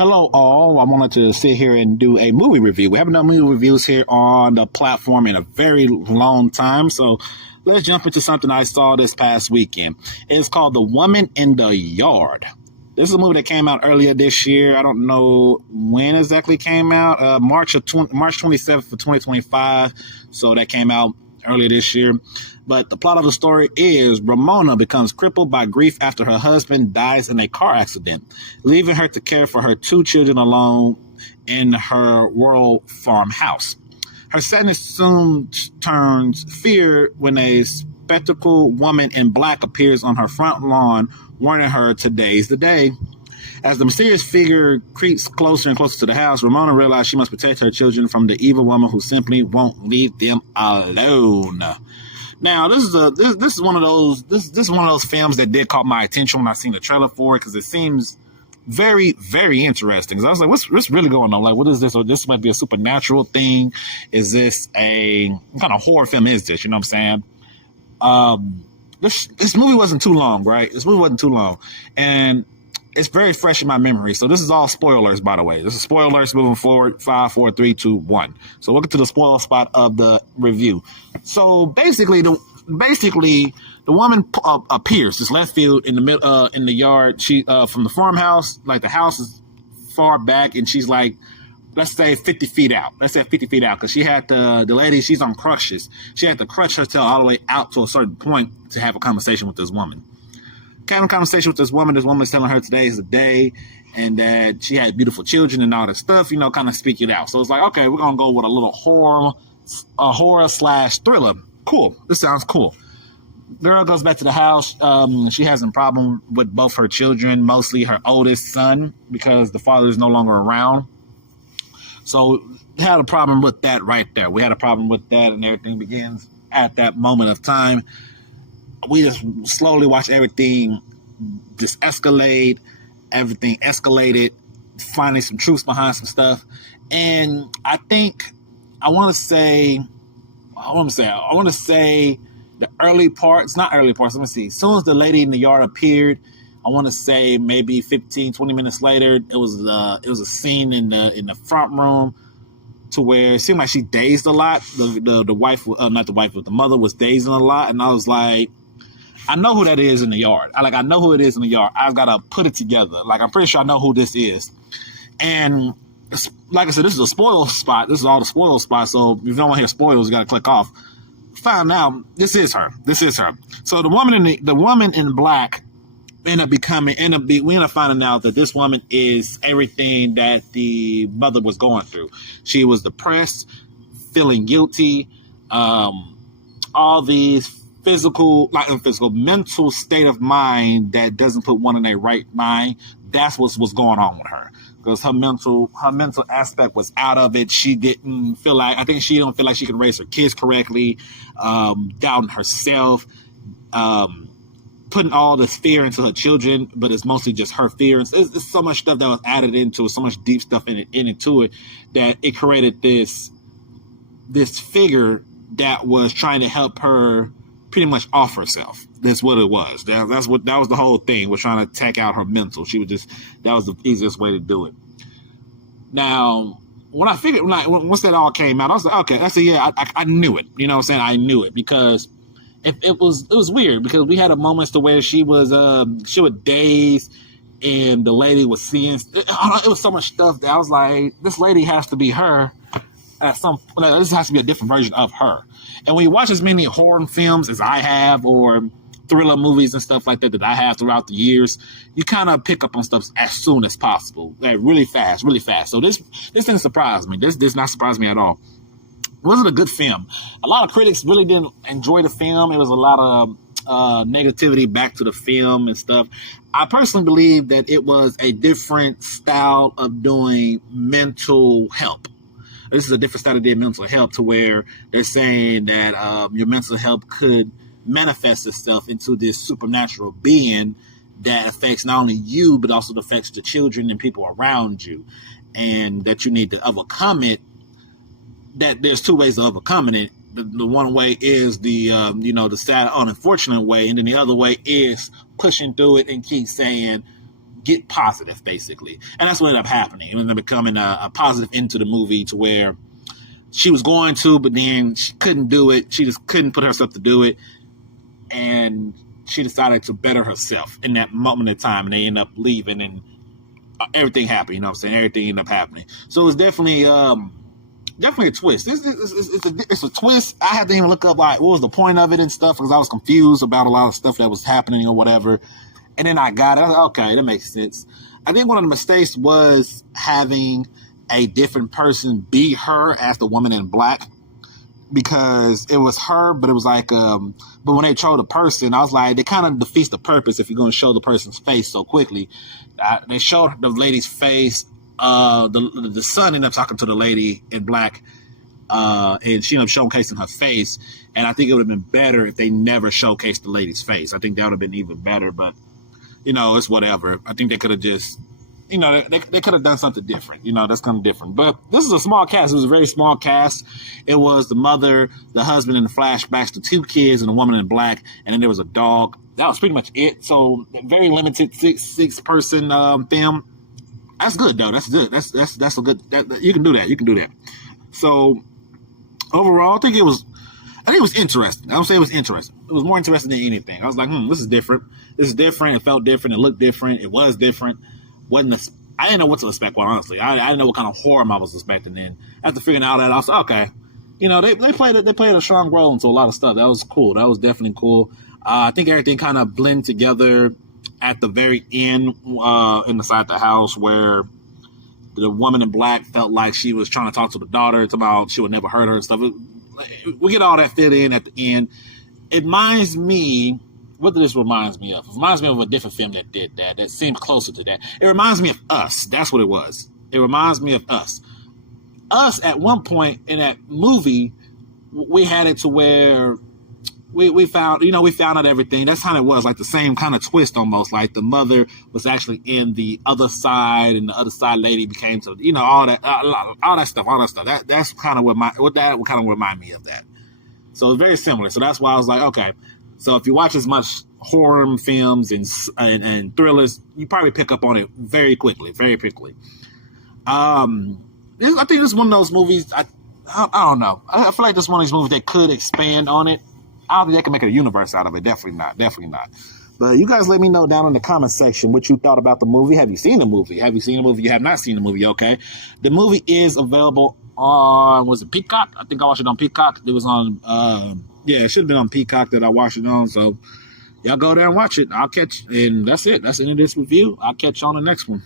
Hello, all. I wanted to sit here and do a movie review. We haven't done movie reviews here on the platform in a very long time, so let's jump into something I saw this past weekend. It's called The Woman in the Yard. This is a movie that came out earlier this year. I don't know when exactly it came out. March 27th of 2025. So that came out earlier this year. But the plot of the story is Ramona becomes crippled by grief after her husband dies in a car accident, leaving her to care for her two children alone in her rural farmhouse. Her sadness soon turns fear when a spectacled woman in black appears on her front lawn, warning her today's the day. As the mysterious figure creeps closer and closer to the house, Ramona realizes she must protect her children from the evil woman who simply won't leave them alone. Now, this is one of those films that did caught my attention when I seen the trailer for it, because it seems very, very interesting. So I was like, what's really going on? Like, what is this? Or this might be a supernatural thing. Is this what kind of horror film is this? You know what I'm saying? This movie wasn't too long, right? This movie wasn't too long. And it's very fresh in my memory. So this is all spoilers, by the way. This is spoilers moving forward. 5, 4, 3, 2, 1. So welcome to the spoiler spot of the review. So basically, the woman appears just left field in the middle in the yard. She from the farmhouse. Like, the house is far back, and she's like, let's say 50 feet out. Let's say 50 feet out, because she had the lady. She's on crutches. She had to crutch herself all the way out to a certain point to have a conversation with this woman. Having a conversation with this woman is telling her today is the day, and that she had beautiful children and all this stuff, kind of speak it out. So it's like, okay, we're going to go with a little horror slash thriller. Cool. This sounds cool. Girl goes back to the house. She has a problem with both her children, mostly her oldest son, because the father is no longer around. So we had a problem with that right there. We had a problem with that, and everything begins at that moment of time. We just slowly watch everything just escalate. Everything escalated, finding some truths behind some stuff. And I think I want to say the early parts, not early parts. Let me see. As soon as the lady in the yard appeared, I want to say maybe 15, 20 minutes later, it was a scene in the front room to where it seemed like she dazed a lot. The wife, not the wife, but the mother was dazing a lot. And I was like, I know who that is in the yard. I know who it is in the yard. I've got to put it together. Like, I'm pretty sure I know who this is. And like I said, this is a spoil spot. This is all the spoil spot. So if you don't want to hear spoilers, you got to click off. Find out this is her. This is her. So the woman in black we end up finding out that this woman is everything that the mother was going through. She was depressed, feeling guilty, all these mental state of mind that doesn't put one in a right mind. That's what's going on with her, because her mental aspect was out of it. She didn't feel like she could raise her kids correctly, doubting herself, putting all this fear into her children, but it's mostly just her fear. It's so much stuff that was added into it, so much deep stuff into it, that it created this figure that was trying to help her pretty much off herself. That's what it was. That was the whole thing. Was trying to take out her mental. That was the easiest way to do it. Now, once that all came out, I was like, okay, I knew it. You know what I'm saying? I knew it, because it was weird, because we had a moments to where she was dazed, and the lady was seeing. It was so much stuff that I was like, this lady has to be her. This has to be a different version of her. And when you watch as many horror films as I have, or thriller movies and stuff like that I have throughout the years, you kind of pick up on stuff as soon as possible, like really fast. So this didn't surprise me. This did not surprise me at all. It wasn't a good film. A lot of critics really didn't enjoy the film. It was a lot of negativity back to the film and stuff. I personally believe that it was a different style of doing mental help. This is a different style of doing mental help, to where they're saying that your mental health could manifest itself into this supernatural being that affects not only you, but also affects the children and people around you, and that you need to overcome it. That there's two ways of overcoming it. The one way is the sad, unfortunate way, and then the other way is pushing through it and keep saying, get positive, basically. And that's what ended up happening. It ended up becoming a positive into the movie to where she was going to, but then she couldn't do it. She just couldn't put herself to do it. And she decided to better herself in that moment of time. And they end up leaving and everything happened. You know what I'm saying? Everything ended up happening. So it's definitely a twist. It's a twist. I had to even look up like what was the point of it and stuff because I was confused about a lot of stuff that was happening or whatever. And then I got it. I was like, okay, that makes sense. I think one of the mistakes was having a different person be her as the woman in black because it was her, but it was like, but when they showed the person, I was like, they kind of defeats the purpose if you're going to show the person's face so quickly. They showed the lady's face. The son ended up talking to the lady in black, and she ended up showcasing her face. And I think it would have been better if they never showcased the lady's face. I think that would have been even better, but it's whatever. I think they could have just, they could have done something different. That's kind of different. But this is a small cast. It was a very small cast. It was the mother, the husband in the flashbacks, the 2 kids, and the woman in black, and then there was a dog. That was pretty much it. So very limited six person film. That's good though. That's good. That's a good. You can do that. You can do that. So overall, I think it was interesting. I don't say it was interesting. It was more interesting than anything. I was like, this is different. This is different. It felt different. It looked different. It was different. I didn't know what to expect, quite honestly. I didn't know what kind of horror I was expecting. Then after figuring out that, I was like, okay, they played a strong role into a lot of stuff. That was cool. That was definitely cool. I think everything kind of blended together at the very end inside the house where the woman in black felt like she was trying to talk to the daughter. It's about she would never hurt her and stuff. We get all that fit in at the end. It reminds me. What this reminds me of? It reminds me of a different film that did that. That seemed closer to that. It reminds me of Us. That's what it was. It reminds me of Us. Us, at one point in that movie, we had it to where we found out everything. That's how it was, like the same kind of twist almost. Like the mother was actually in the other side, and the other side lady became to all that stuff. That's kind of what kind of remind me of that. So it's very similar. So that's why I was like, okay. So if you watch as much horror films and thrillers, you probably pick up on it very quickly. I think this is one of those movies. I don't know. I feel like this is one of these movies that could expand on it. I don't think they can make a universe out of it. Definitely not. But you guys let me know down in the comment section what you thought about the movie. Have you seen the movie? You have not seen the movie, okay? The movie is available on, was it Peacock? I think I watched it on Peacock. It was on, it should have been on Peacock that I watched it on. So y'all go there and watch it. And that's it. That's the end of this review. I'll catch you on the next one.